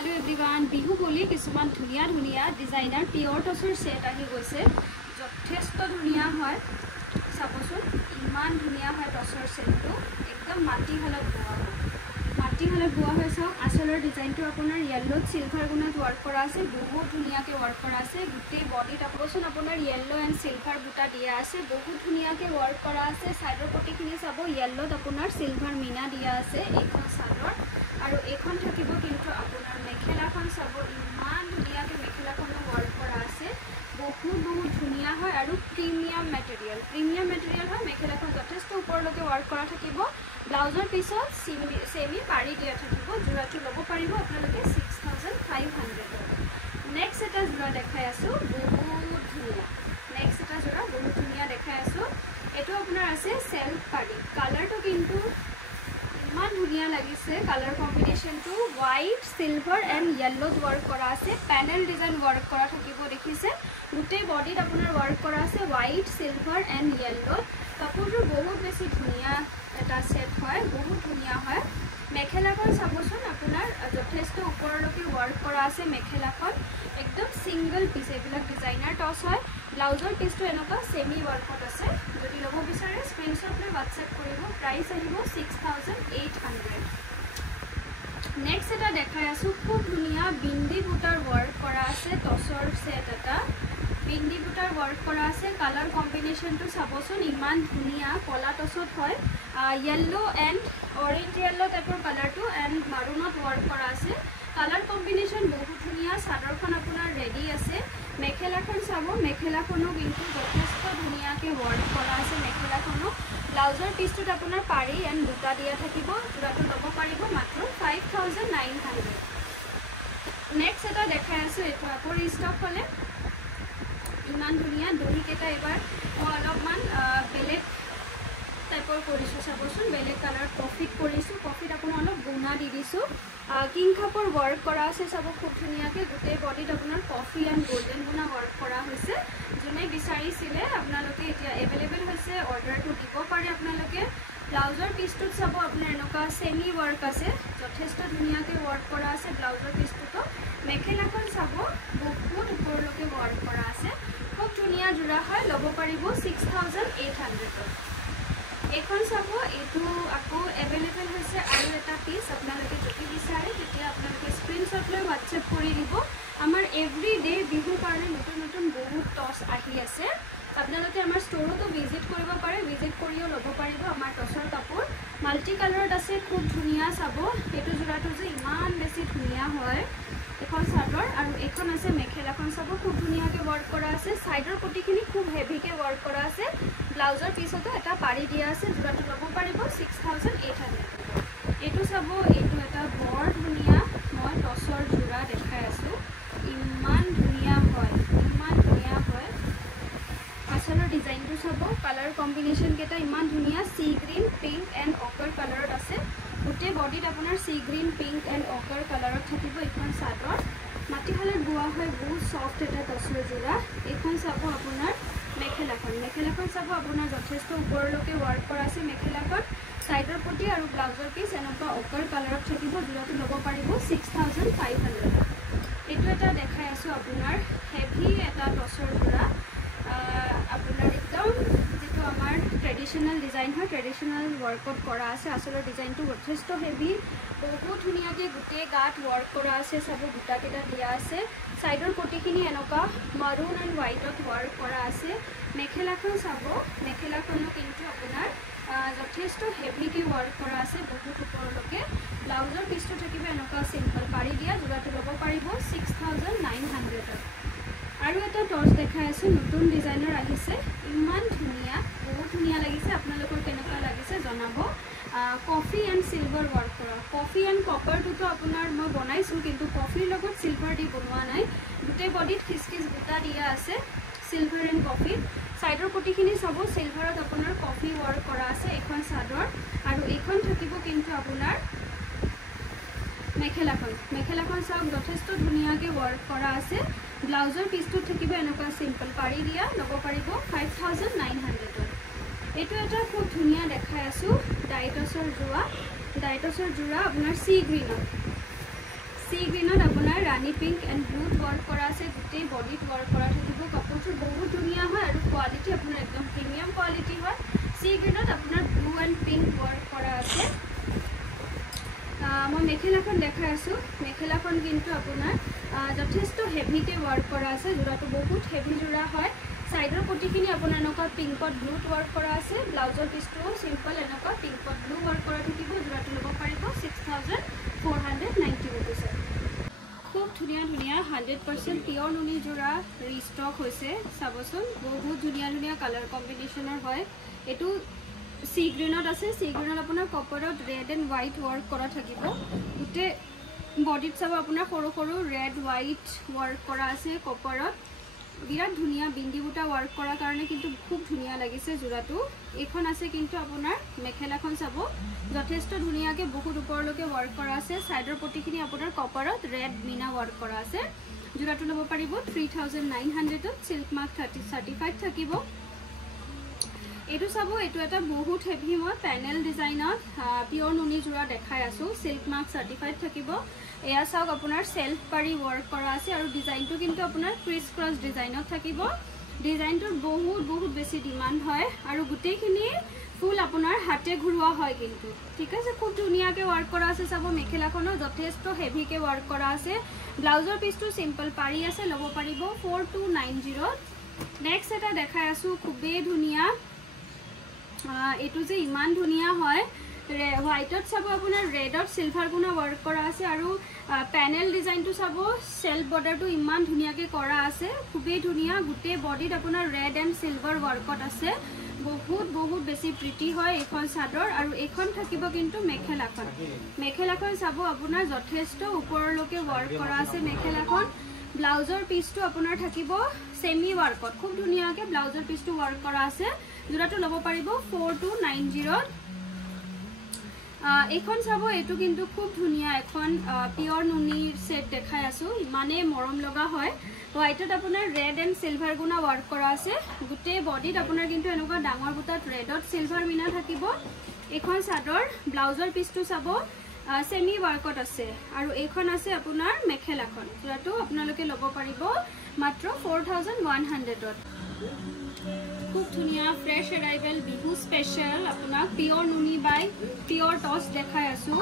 hello everyone Bihu बोली किसुमान धुनिया धुनिया designer पियर tussar set आहि गइसे যথেষ্ট ধুনিয়া হয় সাবসুন ইমান ধুনিয়া হয় টসৰ সেটটো একদম মাটি হলত বোৱা হয় সব আসলৰ ডিজাইনটো আপোনাৰ ইয়েলো সিলভাৰ গুণত ওয়াৰ্ক কৰা আছে বহুত ধুনিয়াকে ওয়াৰ্ক কৰা আছে গুটেই বডিত আপচোন আপোনাৰ ইয়েলো এন্ড সিলভাৰ বুটা দিয়া আছে বহুত ধুনিয়াকে ওয়াৰ্ক কৰা আছে সাইডৰ পটিখিনি চাব ইয়েলোত আপোনাৰ সিলভাৰ মিনা দিয়া আছে এইখন সাদৰ আৰু এখন থাকিব কিন্তু আপোনাৰ মেখেলাখন চাব ইমান ধুনিয়াকে মেখেলাখন ওয়াৰ্ক কৰা আছে বহুত ধুনিয়া হয় আৰু প্ৰিমিয়াম মেটেৰিয়েল হয় মেখেলাখন যথেষ্ট ওপৰলৈকে ওয়াৰ্ক কৰা থাকিব ব্লাউজৰ পিছত সেমি পাৰি দিয়া থাকিব জোৰাটো ল'ব পাৰিব আপোনালোকে 6500 নেক্সট এটা জোৰা দেখাই আছো বহুত ধুনিয়া নেক্সট এটা জোৰা বহুত ধুনিয়া দেখাই আছো এটো আপোনাৰ আছে সেলফ পাৰি কালাৰটো কিন্তু ইমান ধুনিয়া লাগিছে colour কম্বিনেশনটো white silver and ইয়েলোত work কৰা আছে প্যানেল ডিজাইন ওয়াৰ্ক কৰা থাকিব দেখিছে গুটে বডিত আপোনাৰ ওয়াৰ্ক কৰা আছে হোয়াইট সিলভাৰ এন্ড ইয়েলোত কাপোৰটো বহুত বেছি ধুনিয়া এটা সেট হয় বহুত ধুনিয়া হয় মেখেলাখন চাবচোন আপোনাৰ যথেষ্ট ওপৰলৈকে ওয়াৰ্ক কৰা আছে মেখেলাখন একদম সিঙ্গল পিস এবিলাক ডিজাইনাৰ টস হয় ব্লাউজৰ পিসটো এনেকা সেমি ওয়াৰ্কত আছে যদি লব বিচাৰে স্ক্ৰিনশ্বট লৈ WhatsApp কৰিব প্ৰাইস আহিব 6800 নেক্সট এটা দেখাই আছো খুব ধুনিয়া বিন্দি বুটাৰ ওয়াৰ্ক কৰা আছে টসৰ সেট এটা বিন্দি বুটাৰ ওয়াৰ্ক কৰা আছে কালাৰ কম্বিনেশনটো চাবচোন ইমান ধুনিয়া কলা টসত হয় येलो एंड ऑरेंज येलो टाइपर कलरটো एंड मारूनत वर्क কৰা আছে কালাৰ কম্বিনেশন বহুত ধুনিয়া সাদৰখন আপোনাৰ ৰেডি আছে মেখেলাখন চাব মেখেলাখনো কিন্তু যথেষ্ট ধুনিয়াকে ওয়াৰ্ক কৰা আছে মেখেলাখনো ব্লাউজৰ পিসটোত আপোনাৰ পাৰি এন্ড বুটা দিয়া থাকিব জোৰাটো ল'ব পাৰিব মাত্ৰ 5900 নেক্সট এটা দেখাই আছো এটো আকৌ ৰিস্টক হলে ইমান ধুনিয়া দহি কেটা এবাৰ অলপমান বেলেগ টাইপৰ কৰিছো চাবচোন বেলেগ কালাৰ কফিট কৰিছো কফিট আপোনাৰ অলপ গুণা দি দিছো কিং কাপৰ ওয়াৰ্ক কৰা আছে চাব খুব ধুনিয়াকে গুটে বডিত আপোনাৰ কফি এন্ড গোল্ডেন গুণা ওয়াৰ্ক কৰা হৈছে জুনে বিচাৰিছিলে আপোনালোকে এতিয়া अवेलेबल হৈছে অৰ্ডাৰটো দিব পাৰে আপোনালোকে ব্লাউজৰ পিসটোত চাব আপোনাৰ এনেকা সেমি ওয়াৰ্ক আছে যথেষ্ট ধুনিয়াকে ওয়াৰ্ক কৰা আছে ব্লাউজৰ পিসটোতো মেখেলাখন চাব বহুত ওপৰলৈকে ওয়াৰ্ক কৰা আছে খুব ধুনিয়া জোৰা হয় ল'ব পাৰিব 6800 এখন চাব এটো আকৌ अवेलेबल হৈছে আৰু এটা পিস আপোনালোকে যদি বিচাৰে তেতিয়া আপোনালোকে স্ক্ৰিনশ্বট লৈ WhatsApp কৰি দিব আমাৰ এভৰিডে বিহু কাৰণে নতুন নতুন বহুত টস আহি আছে আপোনালোকে আমাৰ ষ্টৰটো ভিজিট কৰিব পাৰে ভিজিট কৰিও ল'ব পাৰিব আমাৰ টসৰ কাপোৰ মাল্টি কালাৰত আছে খুব ধুনিয়া চাব এটো জোৰাটো যে ইমান বেছি ধুনিয়া হয় এখন সাদৰ আৰু এখন আছে মেখেলাখন চাব খুব ধুনিয়াকে ওয়াৰ্ক কৰা আছে সাইডৰ পটিখিনি খুব হেভিকে ওয়াৰ্ক কৰা আছে ব্লাউজৰ পিছতো এটা পাৰি দিয়া আছে জোৰাটো ল'ব পাৰিব 6800 এটো চাব এটো এটা বৰ ধুনিয়া মই টসৰ জোৰা দেখাই আছো ইমান ধুনিয়া হয় আসলৰ ডিজাইনটো চাব কালাৰ কম্বিনেশন কেটা ইমান ধুনিয়া সি গ্ৰীন পিংক এন্ড অকাৰ কালাৰত আছে গুটে বডিত আপোনাৰ সি গ্ৰীন পিংক এন্ড অকাৰ কালাৰত থাকিব এখন সাদৰ মাটি হলত বোৱা হয় বহুত সফট এটা টসৰ জোৰা এখন চাব আপোনাৰ মেখেলাখন চাব আপোনাৰ যথেষ্ট ওপৰলৈকে ওয়াৰ্ক কৰা আছে মেখেলাখন সাইডৰ পটি আৰু ব্লাউজৰ পিস এনেকা অকাৰ কালাৰত থাকিব জোৰাটো ল'ব পাৰিব 6500 এটো এটা দেখাই আছো আপোনাৰ হেভি এটা টসৰ জোৰা আপোনাৰ একদম যেটো আমাৰ ট্ৰেডিশনাল ডিজাইন হয় ট্ৰেডিশনাল ওয়াৰ্কত কৰা আছে আসলৰ ডিজাইনটো যথেষ্ট হেভি বহুত ধুনিয়াকে গুটে গাত ওয়াৰ্ক কৰা আছে সব বুটা কেটা দিয়া আছে সাইডৰ পটিখিনি এনেকা মাৰুন এন্ড হোয়াইটত ওয়াৰ্ক কৰা আছে মেখেলাখন চাব মেখেলাখনো কিন্তু আপোনাৰ যথেষ্ট হেভিকে ওয়াৰ্ক কৰা আছে বহুত ওপৰলৈকে ব্লাউজৰ পিসটো থাকিব এনেকা সিম্পল পাৰি দিয়া জোৰাটো ল'ব পাৰিব 6900 আৰু এটা টস দেখাই আছে নতুন ডিজাইনাৰ আহিছে ইমান ধুনিয়া বহুত ধুনিয়া লাগিছে আপোনালোকৰ কেনেকুৱা লাগিছে জনাব কফি এন্ড সিলভাৰ ওয়াৰ্ক কৰা কফি এন্ড কপাৰটো আপোনাৰ মই বনাইছো কিন্তু কফিৰ লগত সিলভাৰ দি বনোৱা নাই গুটে বডিত খিচখিচ বুটা দিয়া আছে সিলভাৰ এন্ড কফি সাইডৰ পটিখিনি চাব সিলভাৰত আপোনাৰ কফি ওয়াৰ্ক কৰা আছে এখন সাদৰ আৰু এখন থাকিব কিন্তু আপোনাৰ মেখেলাখন চাওক যথেষ্ট ধুনিয়াকে ওয়াৰ্ক কৰা আছে ব্লাউজৰ পিসটো থাকিব এনেকা সিম্পল পাৰি দিয়া ল'ব পাৰিব 5900 এটো এটা খুব ধুনিয়া দেখাই আছো ডাইটছৰ জোৰা আপোনাৰ সি সি গ্ৰীনত আপোনাৰ ৰাণী পিংক এণ্ড ব্লুত ৱৰ্ক কৰা আছে গোটেই বডিত ৱৰ্ক কৰা থাকিব কাপোৰটো বহুত ধুনীয়া হয় আৰু কোৱালিটি আপোনাৰ একদম প্ৰিমিয়াম কোৱালিটি হয় সি গ্ৰীনত আপোনাৰ ব্লু এণ্ড পিংক ৱৰ্ক কৰা আছে মই মেখেলাখন দেখাই আছোঁ মেখেলাখন কিন্তু আপোনাৰ যথেষ্ট হেভিকৈ ৱৰ্ক কৰা আছে যোৰাটো বহুত হেভি যোৰা হয় সাইডৰ পটিখিনি আপোনাৰ এনেকুৱা পিংকত ব্লুত ৱৰ্ক কৰা আছে ব্লাউজৰ পিছটো সিম্পল এনেকুৱা পিংকত ব্লু ৱৰ্ক কৰা থাকিব যোৰাটো ল'ব পাৰিব 6490 rupees খুব ধুনীয়া ধুনীয়া 100% পিয়ৰ নুনি যোৰা ৰিষ্টক হৈছে চাবচোন বহুত ধুনীয়া ধুনীয়া কালাৰ কম্বিনেশ্যনৰ হয় এইটো সি গ্ৰীনত আছে সি গ্ৰীনত আপোনাৰ কপাৰত ৰেড এণ্ড হোৱাইট ৱৰ্ক কৰা থাকিব গোটেই বডিত চাব আপোনাৰ সৰু সৰু ৰেড হোৱাইট ৱৰ্ক কৰা আছে কপাৰত বিৰাট ধুনীয়া বিন্দি বুটা ৱৰ্ক কৰাৰ কাৰণে কিন্তু খুব ধুনীয়া লাগিছে যোৰাটো এখন আছে কিন্তু আপোনাৰ মেখেলাখন চাব যথেষ্ট ধুনীয়াকৈ বহুত ওপৰলৈকে ৱৰ্ক কৰা আছে সাইডৰ পটিখিনি আপোনাৰ কপাৰত ৰেড মিনা ৱৰ্ক কৰা আছে যোৰাটো ল'ব পাৰিব 3900 ত সিল্ক মাৰ্ক 35 থাকিব এইটো চাব এইটো এটা বহুত হেভি মই পেনেল ডিজাইনত পিয়ৰ নুনি যোৰা দেখাই আছোঁ সিল্ক মাৰ্ক 35 থাকিব এয়া চাওক আপোনাৰ সেলফ পাৰি ৱৰ্ক কৰা আছে আৰু ডিজাইনটো কিন্তু আপোনাৰ ক্ৰিছ ক্ৰছ ডিজাইনত থাকিব ডিজাইনটোৰ বহুত বহুত বেছি ডিমাণ্ড হয় আৰু গোটেইখিনি ফুল আপোনাৰ হাতে ঘূৰোৱা হয় কিন্তু ঠিক আছে খুব ধুনীয়াকৈ ৱৰ্ক কৰা আছে চাব মেখেলাখনো যথেষ্ট হেভিকৈ ৱৰ্ক কৰা আছে ব্লাউজৰ পিছটো সিম্পল পাৰি আছে ল'ব পাৰিব 4290 নেক্সট এটা দেখাই আছোঁ খুবেই ধুনীয়া এইটো যে ইমান ধুনীয়া হয় হোৱাইটত চাব আপোনাৰ ৰেডত সিলভাৰ গুণা ৱৰ্ক কৰা আছে আৰু পেনেল ডিজাইনটো চাব সেলফ বৰ্ডাৰটো ইমান ধুনীয়াকৈ কৰা আছে খুবেই ধুনীয়া গোটেই বডিত আপোনাৰ ৰেড এণ্ড সিলভাৰ ৱৰ্কত আছে বহুত বহুত বেছি প্ৰিটি হয় এইখন চাদৰ আৰু এইখন থাকিব কিন্তু মেখেলাখন চাব আপোনাৰ যথেষ্ট ওপৰলৈকে ৱৰ্ক কৰা আছে মেখেলাখন ব্লাউজৰ পিছটো আপোনাৰ থাকিব সেমি ৱৰ্কত খুব ধুনীয়াকৈ ব্লাউজৰ পিছটো ৱৰ্ক কৰা আছে যোৰাটো ল'ব পাৰিব 4290 এইখন চাব এইটো কিন্তু খুব ধুনীয়া এখন পিয়ৰ নুনিৰ সেট দেখাই আছোঁ ইমানেই মৰম লগা হয় হোৱাইটত আপোনাৰ ৰেড এণ্ড সিলভাৰ গুণা ৱৰ্ক কৰা আছে গোটেই বডিত আপোনাৰ কিন্তু এনেকুৱা ডাঙৰ বুটাত ৰেডত সিলভাৰ মিনা থাকিব এইখন চাদৰ ব্লাউজৰ পিছটো চাব সেমি ৱৰ্কত আছে আৰু এইখন আছে আপোনাৰ মেখেলাখন যোৰাটো আপোনালোকে ল'ব পাৰিব মাত্ৰ 4100 খুব ধুনীয়া ফ্ৰেছ এৰাইভেল বিহু স্পেচিয়েল আপোনাক পিয়ৰ নুনি বাই পিয়ৰ টছ দেখাই আছোঁ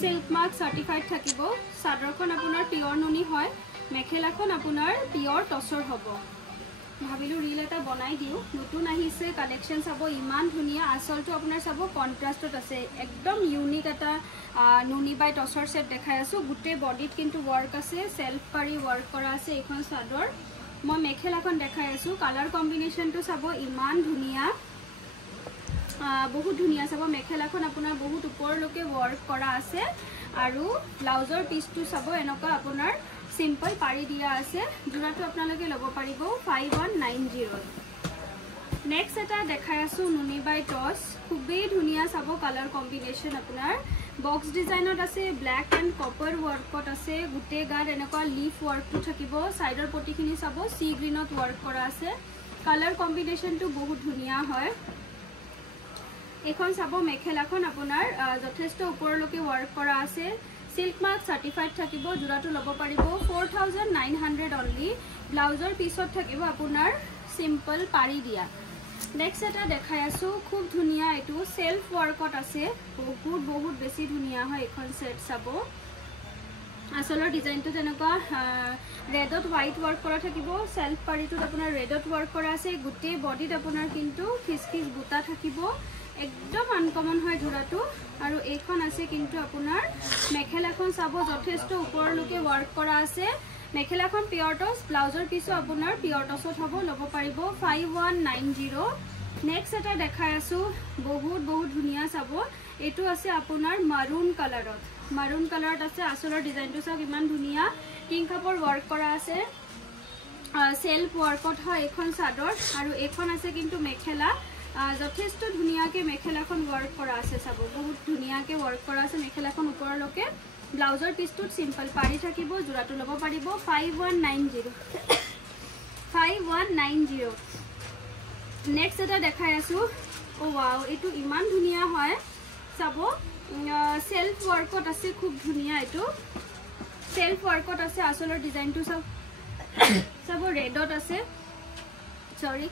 সিল্ক মাৰ্ক 35 থাকিব চাদৰখন আপোনাৰ পিয়ৰ নুনি হয় মেখেলাখন আপোনাৰ পিয়ৰ টছৰ হ'ব ভাবিলোঁ ৰিল এটা বনাই দিওঁ নতুন আহিছে কালেকশ্যন চাব ইমান ধুনীয়া আচলটো আপোনাৰ চাব কণ্ট্ৰাষ্টত আছে একদম ইউনিক এটা নুনি বাই টছৰ সেট দেখাই আছোঁ গোটেই বডিত কিন্তু ৱৰ্ক আছে সেলফ পাৰি ৱৰ্ক কৰা আছে এইখন চাদৰ মই মেখেলাখন দেখাই আছোঁ কালাৰ কম্বিনেশ্যনটো চাব ইমান ধুনীয়া বহুত ধুনীয়া চাব মেখেলাখন আপোনাৰ বহুত ওপৰলৈকে ৱৰ্ক কৰা আছে আৰু ব্লাউজৰ পিছটো চাব এনেকুৱা আপোনাৰ সিম্পল পাৰি দিয়া আছে যোৰাটো আপোনালোকে ল'ব পাৰিব 5190 নেক্সট এটা দেখাই আছোঁ নুনি বাই টছ খুবেই ধুনীয়া চাব কালাৰ কম্বিনেশ্যন আপোনাৰ বক্স ডিজাইনত আছে ব্ল্যাক এণ্ড কপাৰ ৱৰ্কত আছে গোটেই গাত এনেকুৱা লিফ ৱৰ্কটো থাকিব সাইডৰ পটিখিনি চাব সি গ্ৰীনত ৱৰ্ক কৰা আছে কালাৰ কম্বিনেশ্যনটো বহুত ধুনীয়া হয় এইখন চাব মেখেলাখন আপোনাৰ যথেষ্ট ওপৰলৈকে ৱৰ্ক কৰা আছে সিল্ক মাৰ্ক 35 থাকিব যোৰাটো ল'ব পাৰিব 4900 অনলি ব্লাউজৰ পিছত থাকিব আপোনাৰ সিম্পল পাৰি দিয়া নেক্সট এটা দেখাই আছোঁ খুব ধুনীয়া এইটো সেলফ ৱৰ্কত আছে বহুত বহুত বেছি ধুনীয়া হয় এইখন সেট চাব আসলৰ ডিজাইনটো তেনেকুৱা ৰেডত হোৱাইট ৱৰ্ক কৰা থাকিব সেলফ পাৰিটোত আপোনাৰ ৰেডত ৱৰ্ক কৰা আছে গোটেই বডিত আপোনাৰ কিন্তু খিচখিচ বুটা থাকিব একদম আনকমন হয় যোৰাটো আৰু এইখন আছে কিন্তু আপোনাৰ মেখেলাখন চাব যথেষ্ট ওপৰলৈকে ৱৰ্ক কৰা আছে মেখেলাখন পিয়ৰ টছ ব্লাউজৰ পিছো আপোনাৰ পিয়ৰ টছত হ'ব ল'ব পাৰিব 5190 নেক্সট এটা দেখাই আছোঁ বহুত বহুত ধুনীয়া চাব এইটো আছে আপোনাৰ মাৰুন কালাৰত আছে আসলৰ ডিজাইনটো চাওক ইমান ধুনীয়া কিং কাপৰ ৱৰ্ক কৰা আছে সেলফ ৱৰ্কত হয় এইখন চাদৰ আৰু এইখন আছে কিন্তু মেখেলা যথেষ্ট ধুনীয়াকৈ মেখেলাখন ৱৰ্ক কৰা আছে চাব বহুত ধুনীয়াকৈ ৱৰ্ক কৰা আছে মেখেলাখন ওপৰলৈকে ব্লাউজৰ পিছটোত সিম্পল পাৰি থাকিব যোৰাটো ল'ব পাৰিব 5190 নেক্সট এটা দেখাই আছোঁ ৱাও এইটো ইমান ধুনীয়া হয় চাব সেলফ ৱৰ্কত আছে খুব ধুনীয়া এইটো সেলফ ওয়াৰ্কত আছে আসলৰ ডিজাইনটো সব ৰেডত আছে সৰি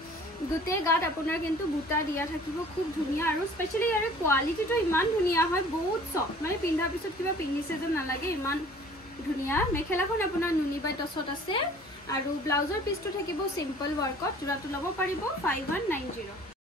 গুতে গাত আপোনাৰ কিন্তু বুটা দিয়া থাকিব খুব ধুনিয়া আৰু স্পেশালি ইয়াৰ কোৱালিটিটো ইমান ধুনিয়া হয় বহুত সফট মানে পিন্ধা পিছত কিবা পিন্ধিছে যেন নালাগে ইমান ধুনিয়া মেখেলাখন আপোনাৰ নুনি বাই টছত আছে আৰু ব্লাউজৰ পিছটো থাকিব সিম্পল ওয়াৰ্কত জোৰাটো লব পাৰিব 5190